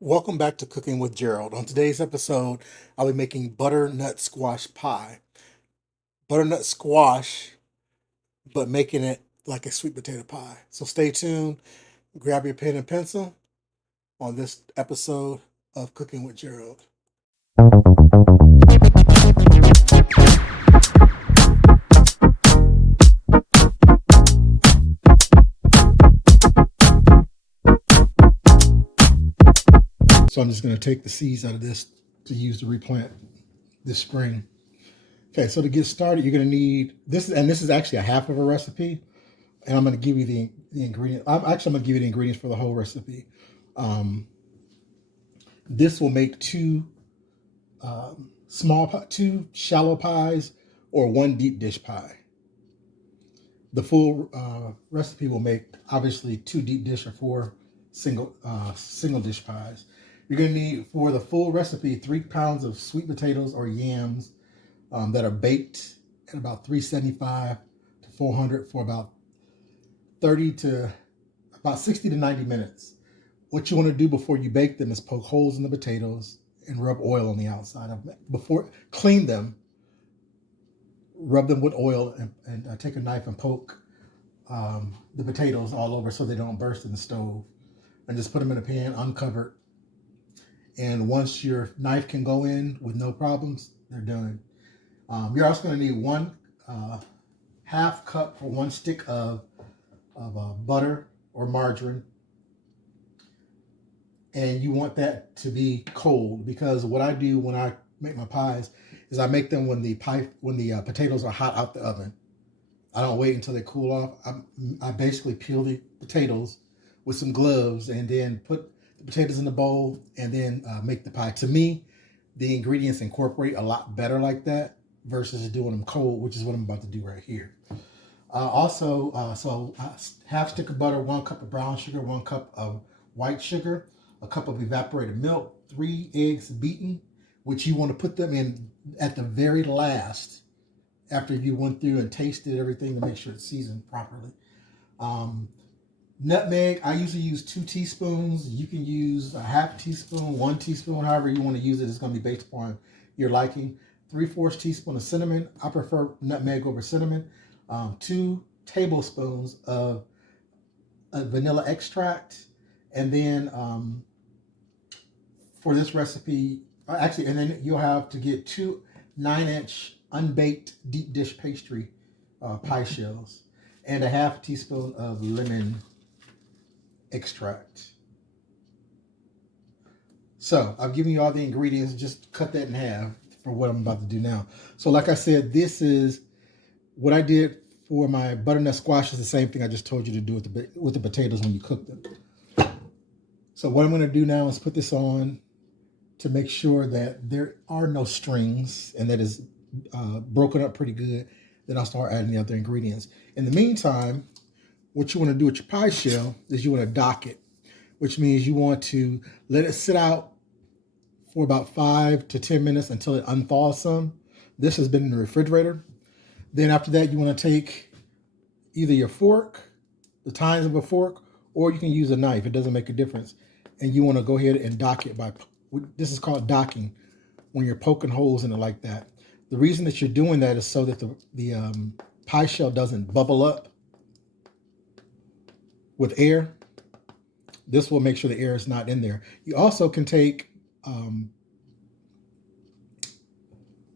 Welcome back to Cooking with Gerald. On today's episode, I'll be making butternut squash pie. Butternut squash, but making it like a sweet potato pie. So stay tuned, grab your pen and pencil on this episode of Cooking with Gerald. So I'm just going to take the seeds out of this to use to replant this spring. Okay, so to get started, you're going to need this, and this is actually a half of a recipe. And I'm going to give you the ingredient. I'm going to give you the ingredients for the whole recipe. This will make two two shallow pies or one deep dish pie. The full recipe will make obviously two deep dish or four single dish pies. You're going to need, for the full recipe, 3 pounds of sweet potatoes or yams that are baked at about 375 to 400 for about 60 to 90 minutes. What you want to do before you bake them is poke holes in the potatoes and rub oil on the outside of them. Clean them, rub them with oil, and take a knife and poke the potatoes all over so they don't burst in the stove. And just put them in a pan, uncovered. And once your knife can go in with no problems, they're done. You're also going to need one half cup or 1 stick of butter or margarine. And you want that to be cold, because what I do when I make my pies is I make them when the potatoes are hot out the oven. I don't wait until they cool off. I basically peel the potatoes with some gloves and then put the potatoes in the bowl and then make the pie. To me, the ingredients incorporate a lot better like that versus doing them cold, which is what I'm about to do right here. Half stick of butter, 1 cup of brown sugar, 1 cup of white sugar, a cup of evaporated milk, 3 eggs beaten, which you want to put them in at the very last after you went through and tasted everything to make sure it's seasoned properly. Nutmeg, I usually use 2 teaspoons. You can use a half teaspoon, 1 teaspoon, however you want to use it. It's going to be based upon your liking. 3/4 teaspoon of cinnamon. I prefer nutmeg over cinnamon. 2 tablespoons of vanilla extract. And then for this recipe, and then you'll have to get 2 9-inch unbaked deep dish pastry pie shells and a half teaspoon of lemon extract. So I've given you all the ingredients. Just cut that in half for what I'm about to do now. So like I said, this is what I did for my butternut squash. Is the same thing I just told you to do with the potatoes when you cook them. So what I'm going to do now is put this on to make sure that there are no strings and that is broken up pretty good. Then I'll start adding the other ingredients. In the meantime, what you want to do with your pie shell is you want to dock it, which means you want to let it sit out for about 5 to 10 minutes until it unthaws some. This has been in the refrigerator. Then after that, you want to take either your fork, the tines of a fork, or you can use a knife. It doesn't make a difference. And you want to go ahead and dock it this is called docking, when you're poking holes in it like that. The reason that you're doing that is so that the pie shell doesn't bubble up with air. This will make sure the air is not in there. You also can take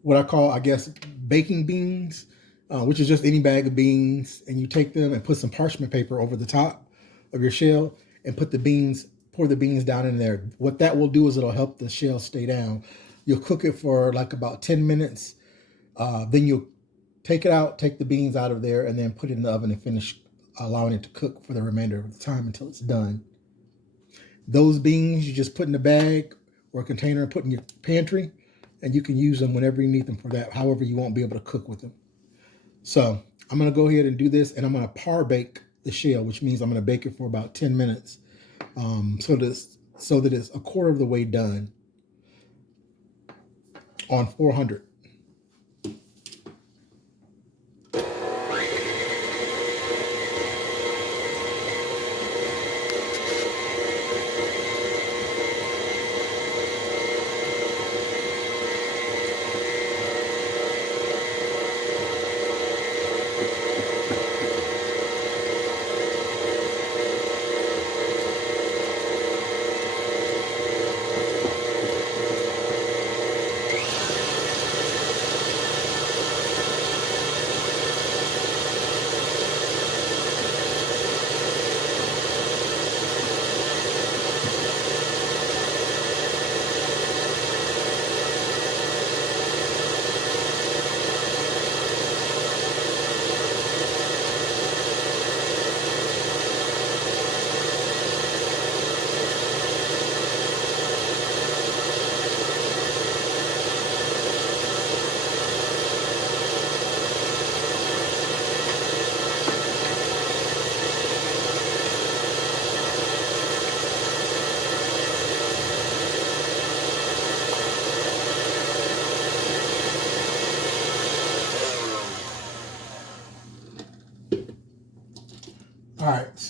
what I call, baking beans, which is just any bag of beans, and you take them and put some parchment paper over the top of your shell and pour the beans down in there. What that will do is it'll help the shell stay down. You'll cook it for like about 10 minutes. Then you'll take it out, take the beans out of there, and then put it in the oven and finish allowing it to cook for the remainder of the time until it's done. Those beans you just put in a bag or a container and put in your pantry, and you can use them whenever you need them for that, however you won't be able to cook with them. So I'm going to go ahead and do this, and I'm going to par bake the shell, which means I'm going to bake it for about 10 minutes so that it's a quarter of the way done on 400.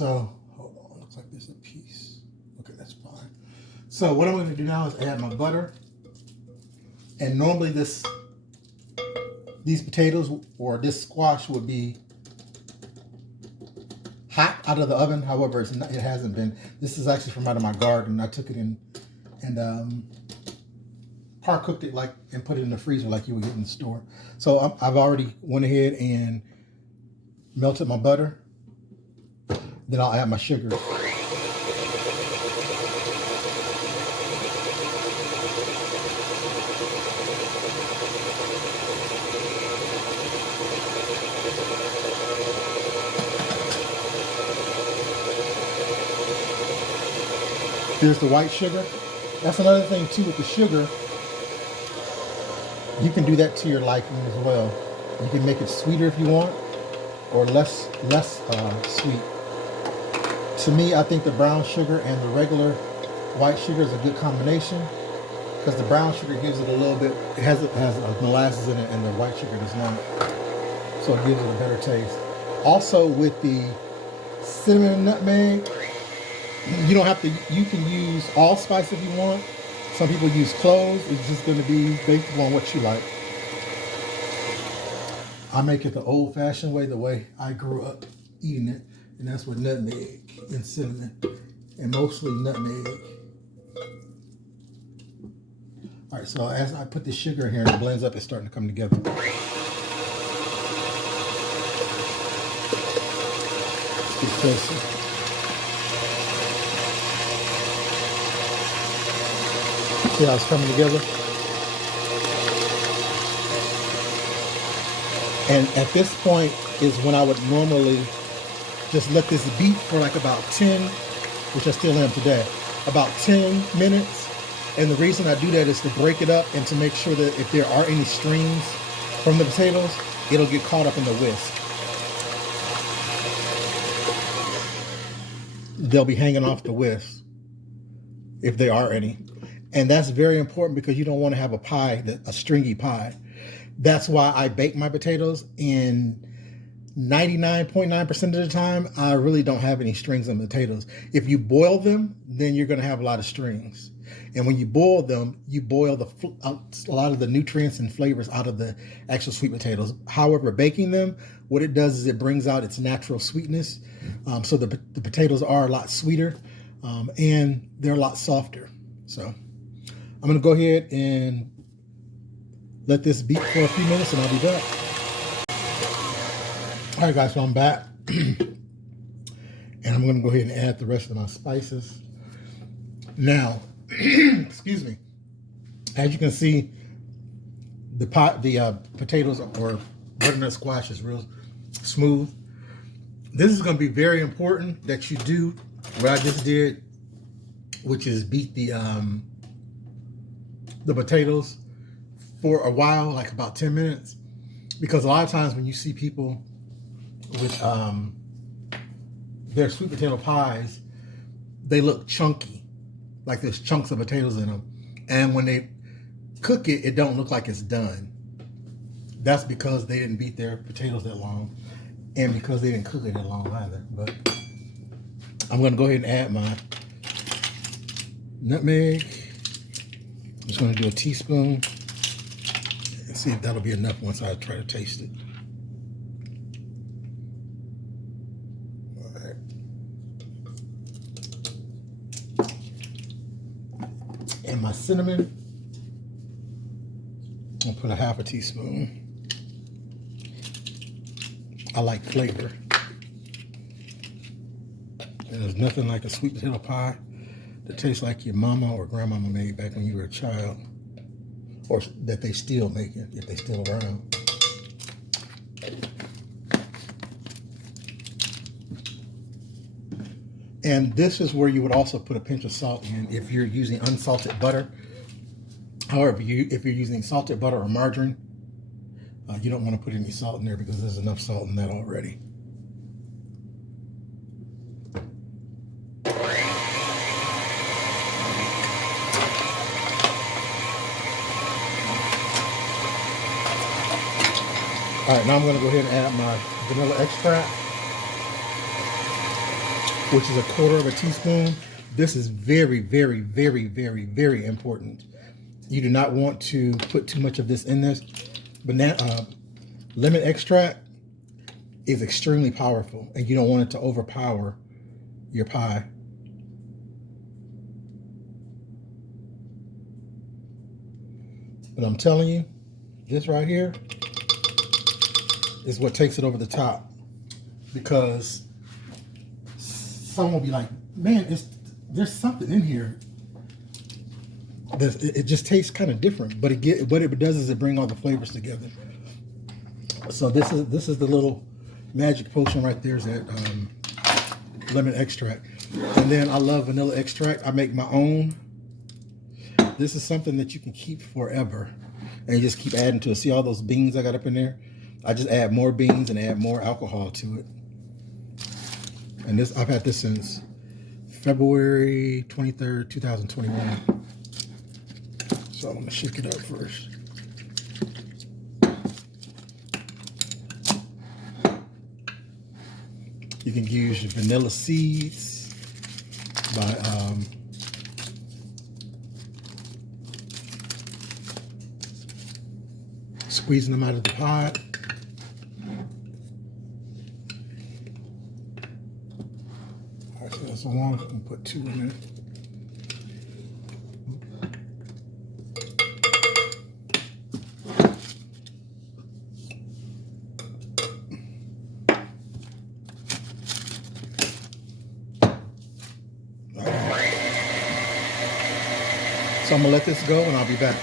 so hold on. Looks like there's a piece. Okay, that's fine. So what I'm going to do now is add my butter. And normally these potatoes or this squash would be hot out of the oven. However, it hasn't been. This is actually from out of my garden. I took it in and par cooked it and put it in the freezer like you would get in the store. So I've already went ahead and melted my butter. Then I'll add my sugar. Here's the white sugar. That's another thing too with the sugar. You can do that to your liking as well. You can make it sweeter if you want, or less sweet. To me, I think the brown sugar and the regular white sugar is a good combination because the brown sugar gives it a little bit. It has molasses in it, and the white sugar does not. So it gives it a better taste. Also, with the cinnamon and nutmeg, you don't have to. You can use allspice if you want. Some people use cloves. It's just going to be based on what you like. I make it the old-fashioned way, the way I grew up eating it, and that's with nutmeg and cinnamon, and mostly nutmeg. All right, so as I put the sugar in here and it blends up, it's starting to come together. Let's get closer. See how it's coming together? And at this point is when I would normally just let this beat for like about 10, which I still am today, about 10 minutes. And the reason I do that is to break it up and to make sure that if there are any strings from the potatoes, it'll get caught up in the whisk. They'll be hanging off the whisk if there are any. And that's very important because you don't want to have a pie, a stringy pie. That's why I bake my potatoes, and 99.9% of the time, I really don't have any strings on potatoes. If you boil them, then you're going to have a lot of strings. And when you boil them, you boil a lot of the nutrients and flavors out of the actual sweet potatoes. However, baking them, what it does is it brings out its natural sweetness. So the potatoes are a lot sweeter and they're a lot softer. So I'm going to go ahead and let this beat for a few minutes and I'll be back. All right, guys, so I'm back. And I'm going to go ahead and add the rest of my spices. Now, excuse me, as you can see, the potatoes or butternut squash is real smooth. This is going to be very important that you do what I just did, which is beat the potatoes for a while, like about 10 minutes, because a lot of times when you see people with their sweet potato pies, they look chunky, like there's chunks of potatoes in them, and when they cook it, it don't look like it's done. That's because they didn't beat their potatoes that long, and because they didn't cook it that long either. But I'm going to go ahead and add my nutmeg. I'm just going to do a teaspoon and see if that'll be enough once I try to taste it. All right. And my cinnamon, I'll put a half a teaspoon. I like flavor. And there's nothing like a sweet potato pie that tastes like your mama or grandmama made back when you were a child, or that they still make it if they still around. And this is where you would also put a pinch of salt in if you're using unsalted butter. However, if you're using salted butter or margarine, you don't want to put any salt in there because there's enough salt in that already. All right, now I'm going to go ahead and add my vanilla extract. which is a quarter of a teaspoon. This is very, very, very, very, very important. You do not want to put too much of this in this. Lemon extract is extremely powerful, and you don't want it to overpower your pie. But I'm telling you, this right here is what takes it over the top, because someone will be like, man, there's something in here. It just tastes kind of different, but what it does is it brings all the flavors together. So this is the little magic potion right there, is that lemon extract. And then I love vanilla extract. I make my own. This is something that you can keep forever, and you just keep adding to it. See all those beans I got up in there? I just add more beans and add more alcohol to it. And this, I've had this since February 23rd, 2021. So I'm gonna shake it up first. You can use your vanilla seeds by squeezing them out of the pot. All right, so that's one. I'm gonna put 2 in there. So I'm gonna let this go and I'll be back.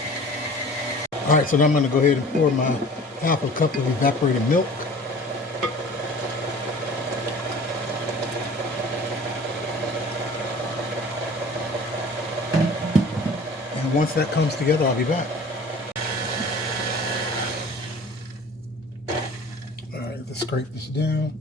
All right, so now I'm gonna go ahead and pour my half a cup of evaporated milk. And once that comes together, I'll be back. All right, let's scrape this down.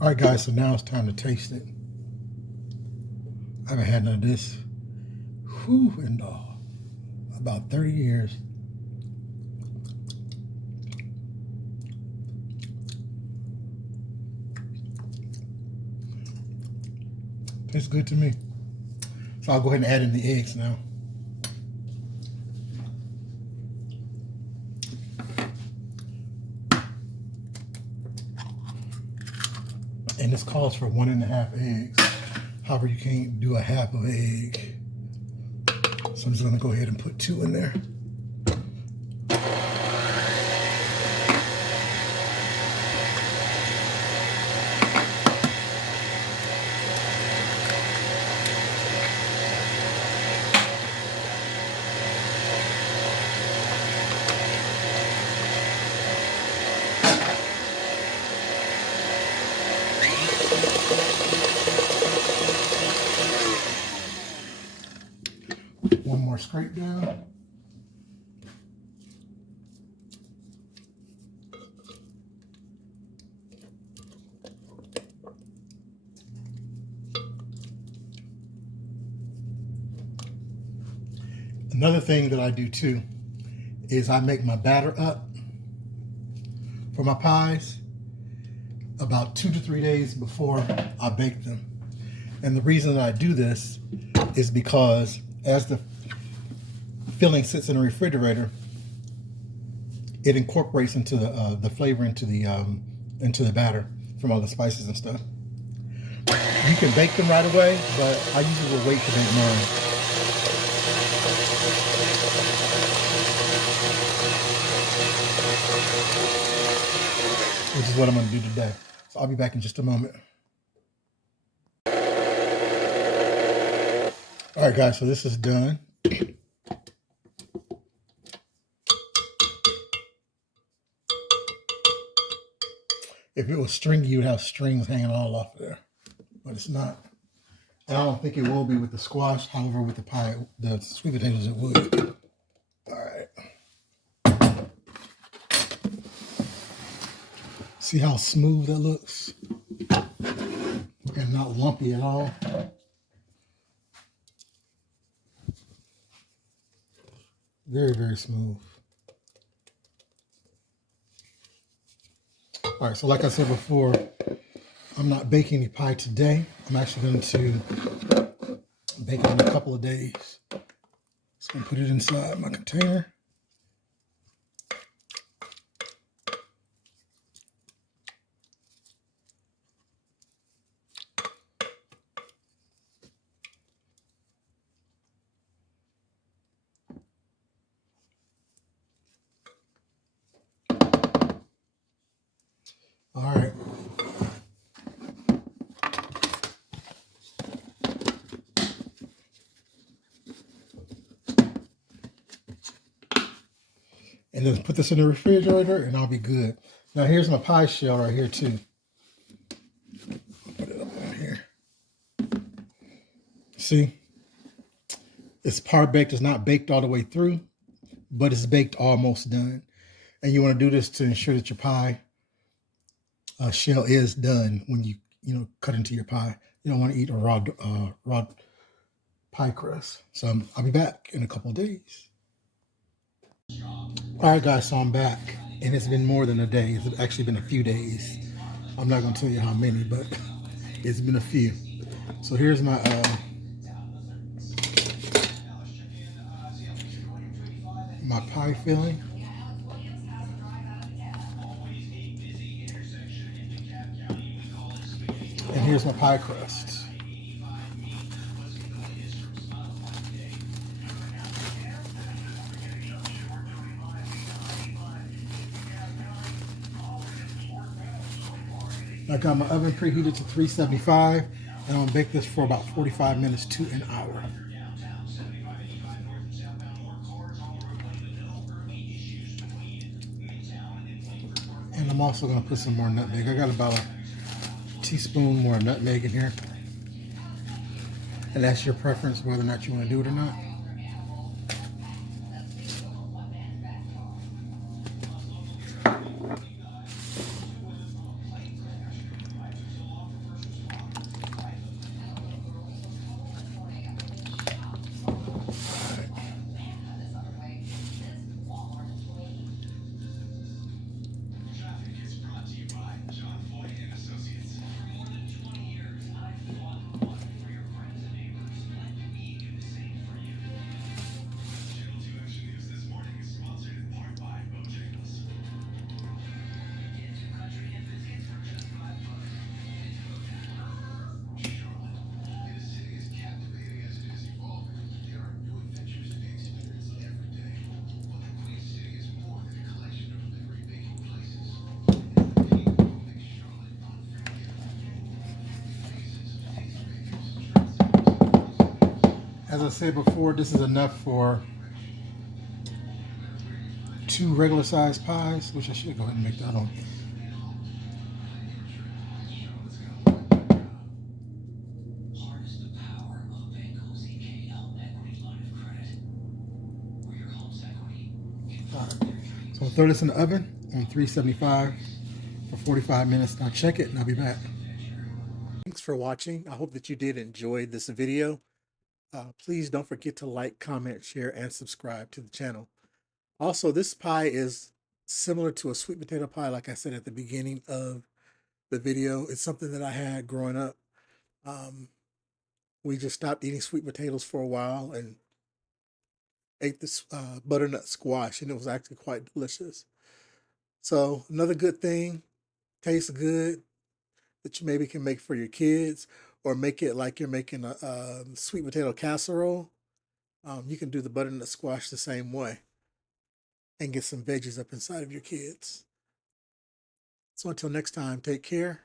All right, guys, so now it's time to taste it. I haven't had none of this in about 30 years. Tastes good to me. So I'll go ahead and add in the eggs now. And this calls for 1.5 eggs. However, you can't do a half of egg. So I'm just gonna go ahead and put 2 in there. One more scrape down. Another thing that I do too is I make my batter up for my pies about 2 to 3 days before I bake them. And the reason that I do this is because as the filling sits in the refrigerator, it incorporates into the flavor into the batter from all the spices and stuff. You can bake them right away, but I usually will wait to bake mine. Which is what I'm going to do today. So I'll be back in just a moment. All right, guys, so this is done. If it was stringy, you would have strings hanging all off of there, but it's not. And I don't think it will be with the squash. However, with the pie, the sweet potatoes, it would. All right. See how smooth that looks? And not lumpy at all. Very, very smooth. All right, so like I said before, I'm not baking any pie today. I'm actually going to bake it in a couple of days. So I'm going to put it inside my container. All right. And then put this in the refrigerator and I'll be good. Now here's my pie shell right here too. Put it up on here. See? It's par baked. It's not baked all the way through, but it's baked almost done. And you want to do this to ensure that your pie shell is done when you cut into your pie. You don't want to eat a raw pie crust. So I'll be back in a couple of days. All right, guys, so I'm back, and it's been more than a day. It's actually been a few days. I'm not going to tell you how many, but it's been a few. So here's my my pie filling. And here's my pie crust. I got my oven preheated to 375, and I'm going to bake this for about 45 minutes to an hour. And I'm also going to put some more nutmeg. I got about a teaspoon more nutmeg in here. And that's your preference whether or not you want to do it or not. As I said before, this is enough for 2 regular sized pies, which I should go ahead and make that on. All right. So I'll throw this in the oven on 375 for 45 minutes. Now check it and I'll be back. Thanks for watching. I hope that you did enjoy this video. Please don't forget to like, comment, share, and subscribe to the channel. Also, this pie is similar to a sweet potato pie, like I said at the beginning of the video. It's something that I had growing up. We just stopped eating sweet potatoes for a while and ate this butternut squash, and it was actually quite delicious. So another good thing, tastes good, that you maybe can make for your kids, or make it like you're making a sweet potato casserole. You can do the butternut squash the same way and get some veggies up inside of your kids. So until next time, take care